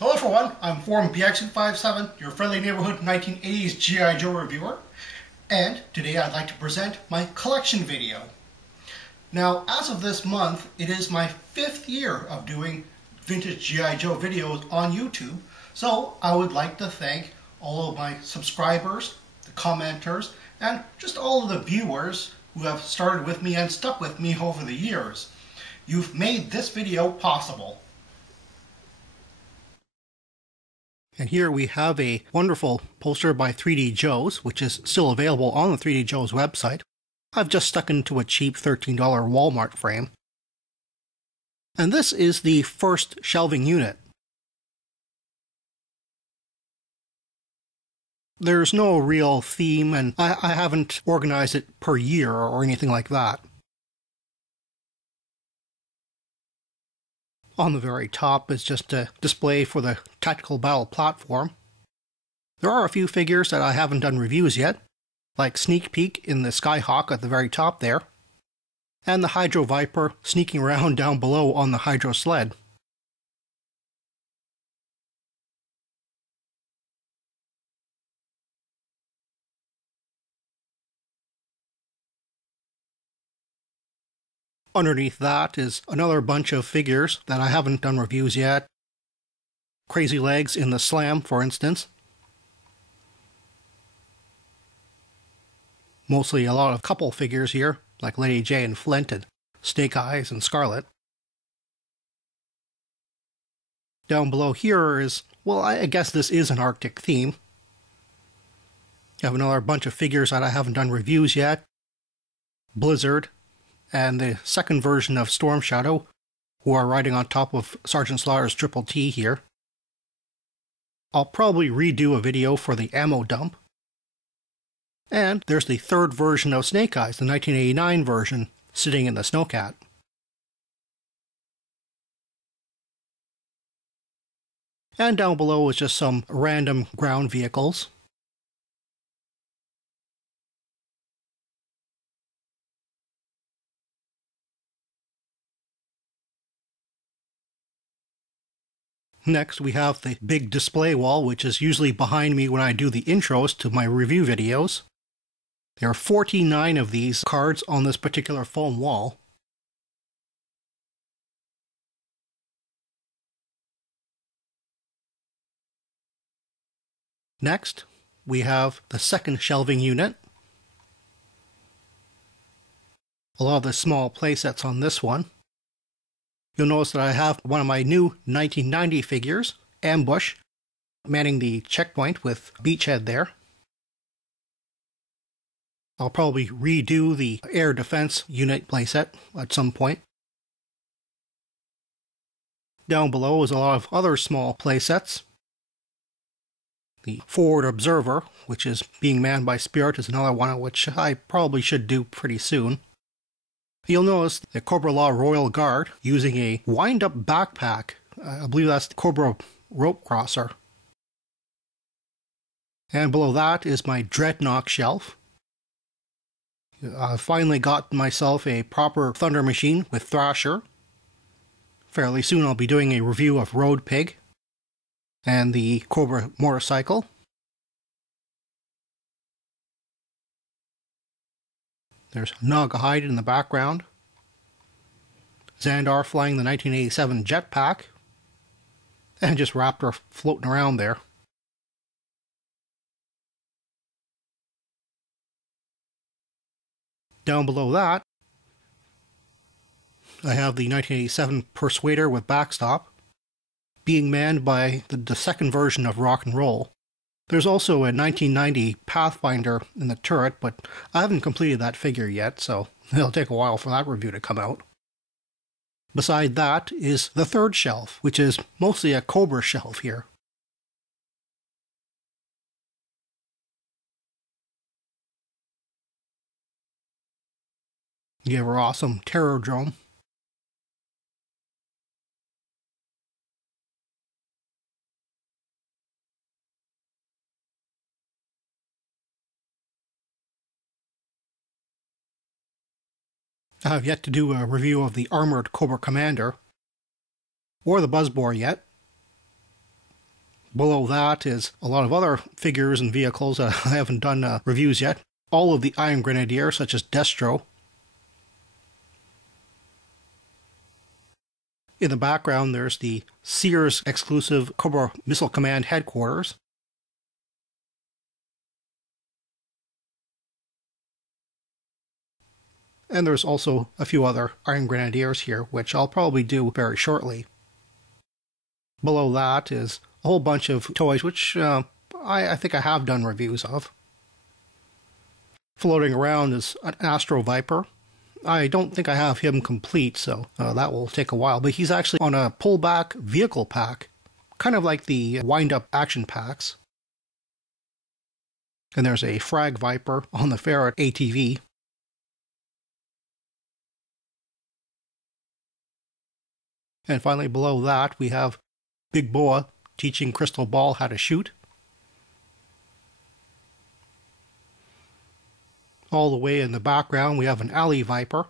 Hello everyone, I'm FormBX257, your friendly neighborhood 1980s G.I. Joe reviewer, and today I'd like to present my collection video. Now, as of this month, it is my 5th year of doing vintage G.I. Joe videos on YouTube, so I would like to thank all of my subscribers, the commenters, and just all of the viewers who have started with me and stuck with me over the years. You've made this video possible. And here we have a wonderful poster by 3D Joe's, which is still available on the 3D Joe's website. I've just stuck into a cheap $13 Walmart frame. And this is the first shelving unit. There's no real theme, and I haven't organized it per year or anything like that. On the very top is just a display for the Tactical Battle platform. There are a few figures that I haven't done reviews yet, like Sneak Peek in the Skyhawk at the very top there, and the Hydro Viper sneaking around down below on the Hydro Sled. Underneath that is another bunch of figures that I haven't done reviews yet. Crazy Legs in the Slam, for instance. Mostly a lot of couple figures here, like Lady J and Flint and Snake Eyes and Scarlet. Down below here is, well, I guess this is an Arctic theme. You have another bunch of figures that I haven't done reviews yet. Blizzard, and the second version of Storm Shadow, who are riding on top of Sergeant Slaughter's Triple T here. I'll probably redo a video for the ammo dump. And there's the third version of Snake Eyes, the 1989 version, sitting in the Snowcat. And down below is just some random ground vehicles. Next, we have the big display wall, which is usually behind me when I do the intros to my review videos. There are 49 of these cards on this particular foam wall. Next, we have the second shelving unit. A lot of the small playsets on this one. You'll notice that I have one of my new 1990 figures, Ambush, manning the checkpoint with Beachhead there. I'll probably redo the air defense unit playset at some point. Down below is a lot of other small playsets. The Forward Observer, which is being manned by Spirit, is another one which I probably should do pretty soon. You'll notice the Cobra Law Royal Guard using a wind-up backpack. I believe that's the Cobra Rope Crosser. And below that is my Dreadnought shelf. I finally got myself a proper Thunder Machine with Thrasher. Fairly soon I'll be doing a review of Road Pig and the Cobra motorcycle. There's Naugahyde in the background. Xandar flying the 1987 jetpack. And just Raptor floating around there. Down below that, I have the 1987 Persuader with backstop, being manned by the second version of Rock and Roll. There's also a 1990 Pathfinder in the turret, but I haven't completed that figure yet, so it'll take a while for that review to come out. Beside that is the third shelf, which is mostly a Cobra shelf here. You have our awesome Terrordrome. I have yet to do a review of the Armored Cobra Commander, or the Buzzbore yet. Below that is a lot of other figures and vehicles that I haven't done reviews yet. All of the Iron Grenadiers, such as Destro. In the background, there's the Sears exclusive Cobra Missile Command headquarters. And there's also a few other Iron Grenadiers here, which I'll probably do very shortly. Below that is a whole bunch of toys, which I think I have done reviews of. Floating around is an Astro Viper. I don't think I have him complete, so that will take a while. But he's actually on a pullback vehicle pack, kind of like the wind-up action packs. And there's a Frag Viper on the Ferret ATV. And finally, below that, we have Big Boa teaching Crystal Ball how to shoot. All the way in the background, we have an Alley Viper.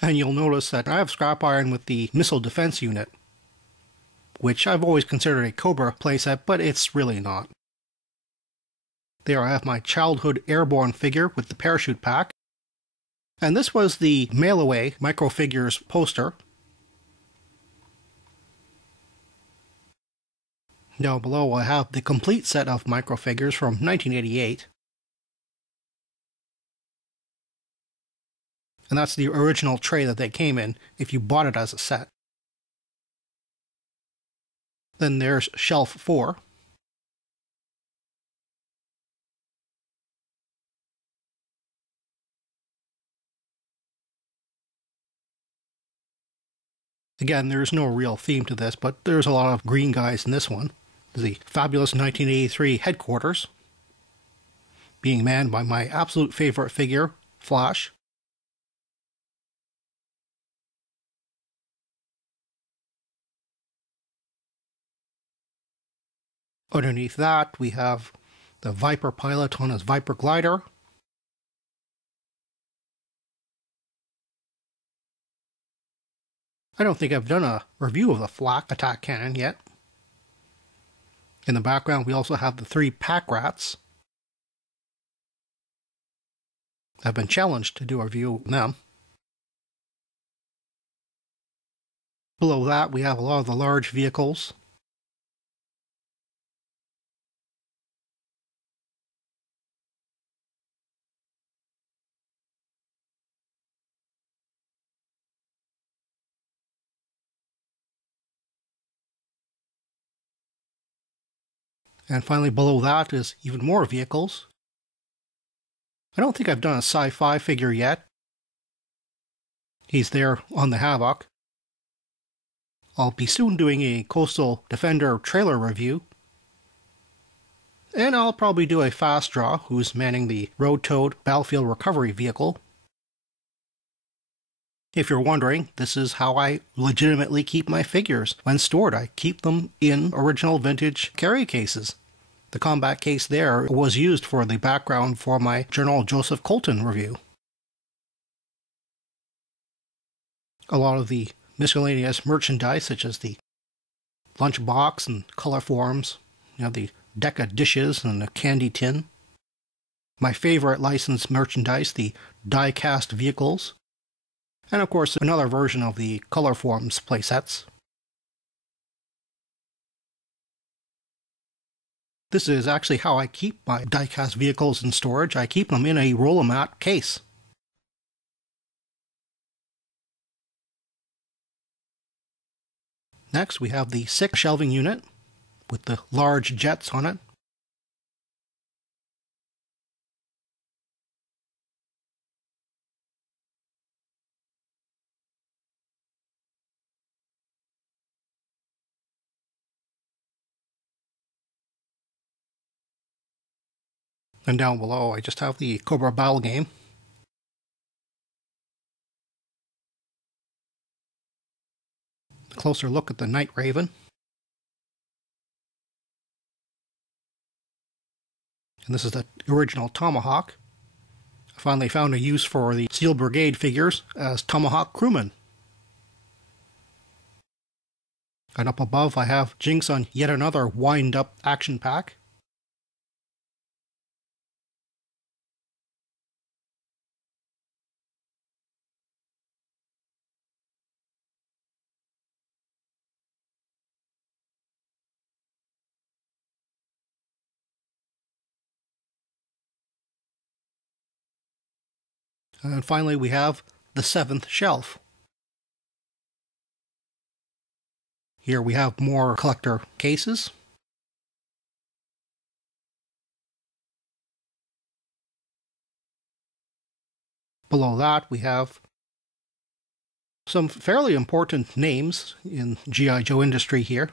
And you'll notice that I have scrap iron with the Missile Defense Unit, which I've always considered a Cobra playset, but it's really not. There I have my childhood airborne figure with the parachute pack. And this was the mail-away Microfigures poster. Down below I have the complete set of Microfigures from 1988. And that's the original tray that they came in if you bought it as a set. Then there's Shelf 4. Again, there's no real theme to this, but there's a lot of green guys in this one. The fabulous 1983 headquarters, being manned by my absolute favorite figure, Flash. Underneath that, we have the Viper pilot on his Viper glider. I don't think I've done a review of the Flak attack cannon yet. In the background, we also have the 3 pack rats. I've been challenged to do a review of them. Below that, we have a lot of the large vehicles. And finally below that is even more vehicles. I don't think I've done a sci-fi figure yet. He's there on the Havoc. I'll be soon doing a Coastal Defender trailer review. And I'll probably do a fast draw who's manning the Road Towed Battlefield Recovery Vehicle. If you're wondering, this is how I legitimately keep my figures when stored. I keep them in original vintage carry cases. The combat case there was used for the background for my General Joseph Colton review. A lot of the miscellaneous merchandise, such as the lunchbox and color forms, the deck of dishes and the candy tin. My favorite licensed merchandise, the die-cast vehicles. And of course, another version of the color forms playsets. This is actually how I keep my die-cast vehicles in storage. I keep them in a Roll-O-Mat case. Next, we have the 6 shelving unit with the large jets on it. And down below, I just have the Cobra Battle game. A closer look at the Night Raven. And this is the original Tomahawk. I finally found a use for the Steel Brigade figures as Tomahawk crewmen. And up above I have Jinx on yet another wind-up action pack. And finally we have the 7th shelf. Here we have more collector cases. Below that we have some fairly important names in G.I. Joe industry here,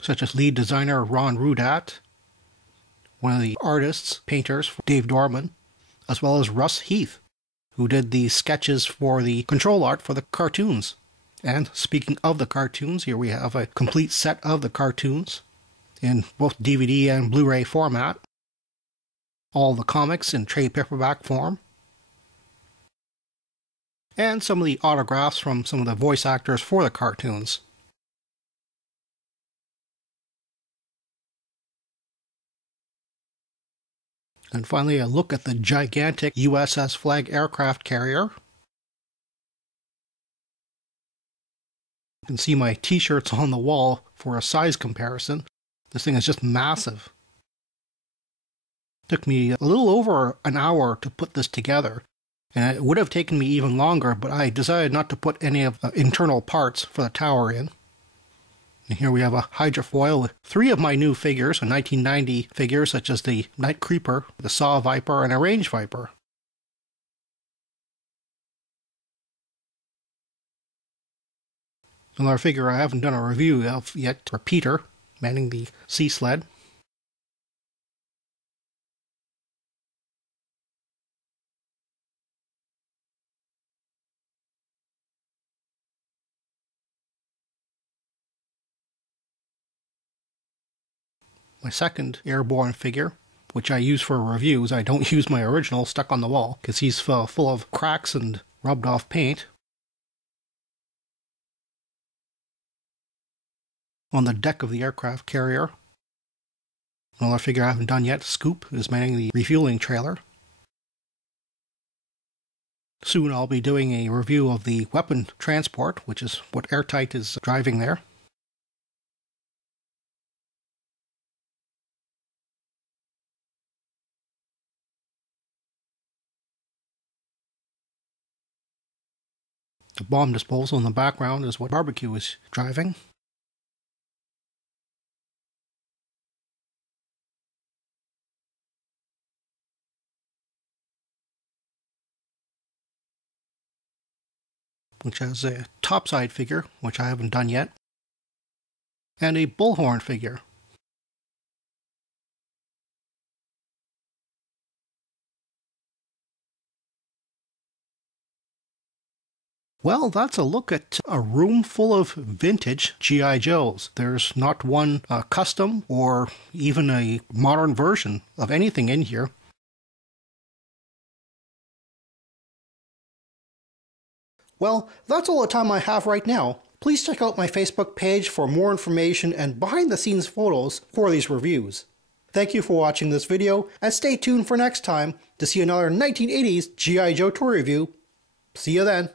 such as lead designer Ron Rudat, one of the artists, painters, Dave Dorman, as well as Russ Heath, who did the sketches for the control art for the cartoons. And speaking of the cartoons, here we have a complete set of the cartoons in both DVD and Blu-ray format. All the comics in trade paperback form. And some of the autographs from some of the voice actors for the cartoons. And finally, a look at the gigantic USS Flag aircraft carrier. You can see my t-shirts on the wall for a size comparison. This thing is just massive. It took me a little over an hour to put this together, and it would have taken me even longer, but I decided not to put any of the internal parts for the tower in. And here we have a hydrofoil with 3 of my new figures, a 1990 figure such as the Night Creeper, the Saw Viper, and a Range Viper. Another figure I haven't done a review of yet, Peter, manning the sea sled. My second airborne figure, which I use for reviews. I don't use my original stuck on the wall because he's full of cracks and rubbed off paint. On the deck of the aircraft carrier, another figure I haven't done yet, Scoop, is manning the refueling trailer. Soon I'll be doing a review of the weapon transport, which is what Airtight is driving there. The bomb disposal in the background is what Barbecue is driving. Which has a topside figure, which I haven't done yet, and a bullhorn figure. Well, that's a look at a room full of vintage G.I. Joes. There's not one custom or even a modern version of anything in here. Well, that's all the time I have right now. Please check out my Facebook page for more information and behind-the-scenes photos for these reviews. Thank you for watching this video, and stay tuned for next time to see another 1980s G.I. Joe toy review. See you then.